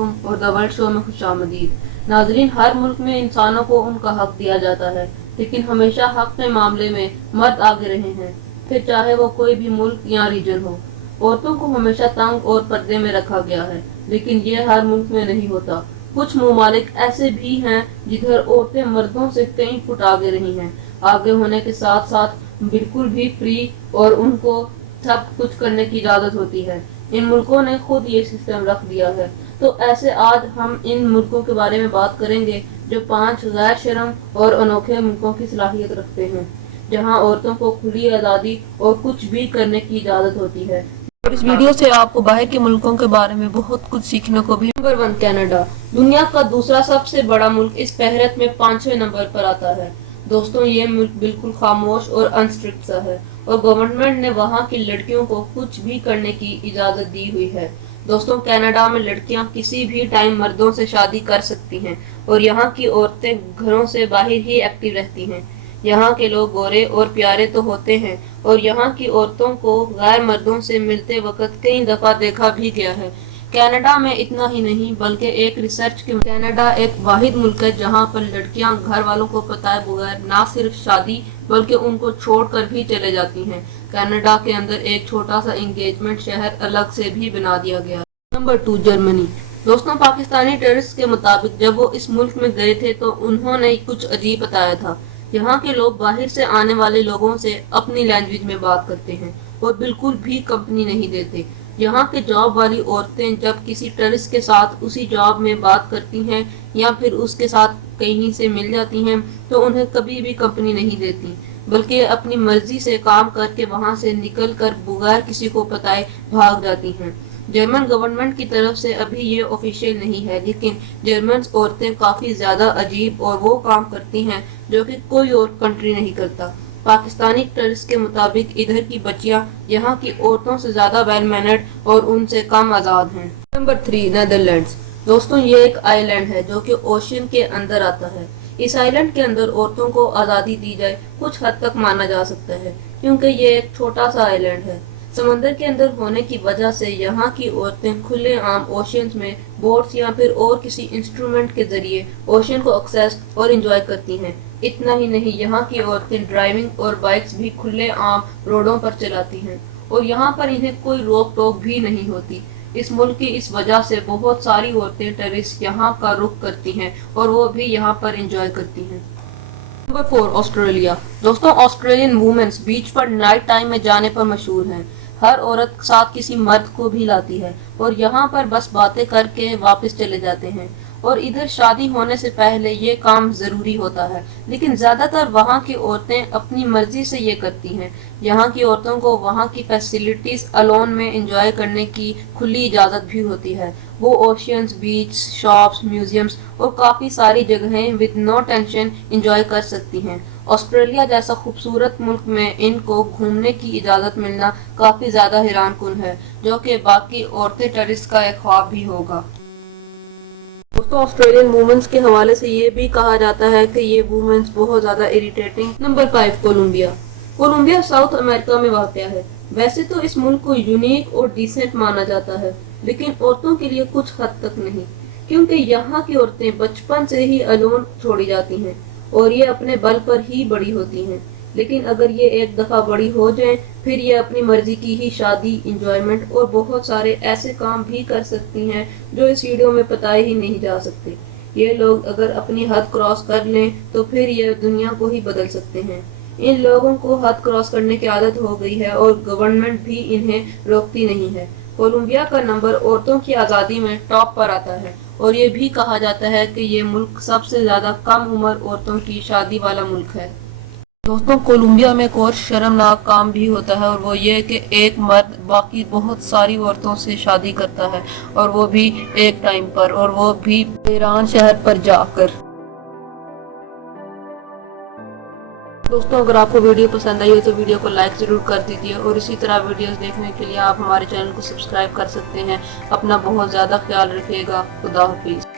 अलैकुम और the world show में खुशामदीद। नाजरीन, हर मुल्क में इंसानों को उनका हक दिया जाता है, लेकिन हमेशा हक के मामले में मर्द आगे रहे हैं, फिर चाहे वो कोई भी मुल्क या रीजन हो। औरतों को हमेशा तंग और पर्दे में रखा गया है, लेकिन ये हर मुल्क में नहीं होता। कुछ ममालिक ऐसे भी हैं जिधर औरतें मर्दों से कई फुट आगे रही हैं, आगे होने के साथ साथ बिल्कुल भी फ्री, और उनको सब कुछ करने की इजाजत होती है। इन मुल्कों ने खुद ये सिस्टम रख दिया है। तो ऐसे आज हम इन मुल्कों के बारे में बात करेंगे जो 5 गैर शर्म और अनोखे मुल्कों की सलाहियत रखते हैं, जहां औरतों को खुली आज़ादी और कुछ भी करने की इजाजत होती है। और इस वीडियो से आपको बाहर के मुल्कों के बारे में बहुत कुछ सीखने को भी। Number 1, Canada. दुनिया का दूसरा सबसे बड़ा मुल्क इस फहरस्त में 5वें नंबर पर आता है। दोस्तों, ये मुल्क बिल्कुल खामोश और अनस्ट्रिक्ट सा है, और गवर्नमेंट ने वहाँ की लड़कियों को कुछ भी करने की इजाजत दी हुई है। दोस्तों, कनाडा में लड़कियां किसी भी टाइम मर्दों से शादी कर सकती हैं, और यहाँ की औरतें घरों से बाहर ही एक्टिव रहती हैं। यहाँ के लोग गोरे और प्यारे तो होते हैं, और यहाँ की औरतों को गैर मर्दों से मिलते वक्त कई दफा देखा भी गया है। कनाडा में इतना ही नहीं, बल्कि एक रिसर्च के कनाडा एक वाहिद मुल्क है जहाँ पर लड़कियां घर वालों को बताए बगैर ना सिर्फ शादी बल्कि उनको छोड़कर भी चले जाती हैं। कनाडा के अंदर एक छोटा सा एंगेजमेंट शहर अलग से भी बना दिया गया। Number 2, Germany. दोस्तों, पाकिस्तानी टेररिस्ट के मुताबिक जब वो इस मुल्क में गए थे तो उन्होंने कुछ अजीब बताया था। यहाँ के लोग बाहर से आने वाले लोगों से अपनी लैंग्वेज में बात करते हैं और बिल्कुल भी कंपनी नहीं देते। यहाँ के जॉब वाली औरतें जब किसी टेररिस्ट के साथ उसी जॉब में बात करती हैं या फिर उसके साथ कहीं से मिल जाती हैं तो उन्हें कभी भी कंपनी नहीं देती, बल्कि अपनी मर्जी से काम करके वहाँ से निकल कर बगैर किसी को बताए भाग जाती हैं। जर्मन गवर्नमेंट की तरफ से अभी ये ऑफिशियल नहीं है, लेकिन जर्मन औरतें काफ़ी ज़्यादा अजीब और वो काम करती हैं जो कि कोई और कंट्री नहीं करता। पाकिस्तानी टेररिस्ट के मुताबिक इधर की बच्चियां यहाँ की औरतों से ज़्यादा वेल मैनर्ड और उनसे कम आज़ाद हैं। Number 3, Netherlands. दोस्तों, ये एक आइलैंड है जो कि ओशन के अंदर आता है। इस आइलैंड के अंदर औरतों को आज़ादी दी जाए कुछ हद तक माना जा सकता है, क्योंकि ये एक छोटा सा आइलैंड है। समंदर के अंदर होने की वजह से यहाँ की औरतें खुले आम ओशंस में बोट्स या फिर और किसी इंस्ट्रूमेंट के जरिए ओशन को एक्सेस और एंजॉय करती हैं। इतना ही नहीं, यहाँ की औरतें ड्राइविंग और बाइक्स भी खुले आम रोडों पर चलाती हैं, और यहाँ पर इन्हें कोई रोक टोक भी नहीं होती। इस मुल्क की इस वजह से बहुत सारी औरतें टेररिस्ट यहाँ का रुख करती हैं और वो भी यहाँ पर एंजॉय करती हैं। Number 4, Australia. दोस्तों, ऑस्ट्रेलियन वुमेन्स बीच पर नाइट टाइम में जाने पर मशहूर हैं। हर औरत साथ किसी मर्द को भी लाती है और यहाँ पर बस बातें करके वापस चले जाते हैं, और इधर शादी होने से पहले ये काम जरूरी होता है, लेकिन ज्यादातर वहाँ की औरतें अपनी मर्जी से ये करती हैं। यहाँ की औरतों को वहाँ की फैसिलिटीज अलोन में एंजॉय करने की खुली इजाजत भी होती है। वो ओशियंस, बीच, शॉप्स, म्यूजियम्स और काफी सारी जगहें विद नो टेंशन एंजॉय कर सकती हैं। ऑस्ट्रेलिया जैसा खूबसूरत मुल्क में इनको घूमने की इजाजत मिलना काफी ज्यादा हैरानकुन है, जो कि बाकी औरतें टेररिस्ट का एक ख्वाब भी होगा। दोस्तों, ऑस्ट्रेलियन वुमेन्स के हवाले से ये भी कहा जाता है कि ये वुमेन्स बहुत ज्यादा irritating. Number 5, Colombia. Colombia South America में वाक़या है। वैसे तो इस मुल्क को यूनिक और डिसेंट माना जाता है, लेकिन औरतों के लिए कुछ हद तक नहीं, क्योंकि यहाँ की औरतें बचपन से ही अलोन छोड़ी जाती हैं और ये अपने बल पर ही बड़ी होती हैं। लेकिन अगर ये एक दफा बड़ी हो जाएं, फिर ये अपनी मर्जी की ही शादी, इंजॉयमेंट और बहुत सारे ऐसे काम भी कर सकती हैं जो इस वीडियो में बताए ही नहीं जा सकते। ये लोग अगर अपनी हद क्रॉस कर लें तो फिर ये दुनिया को ही बदल सकते हैं। इन लोगों को हद क्रॉस करने की आदत हो गई है और गवर्नमेंट भी इन्हें रोकती नहीं है। कोलंबिया का नंबर औरतों की आज़ादी में टॉप पर आता है, और ये भी कहा जाता है कि ये मुल्क सबसे ज्यादा कम उम्र औरतों की शादी वाला मुल्क है। दोस्तों, कोलंबिया में एक और शर्मनाक काम भी होता है, और वो ये कि एक मर्द बाकी बहुत सारी औरतों से शादी करता है, और वो भी एक टाइम पर, और वो भी तेहरान शहर पर जाकर। दोस्तों, अगर आपको वीडियो पसंद आई हो तो वीडियो को लाइक ज़रूर कर दीजिए, और इसी तरह वीडियोस देखने के लिए आप हमारे चैनल को सब्सक्राइब कर सकते हैं। अपना बहुत ज़्यादा ख्याल रखिएगा। खुदा हाफिज़।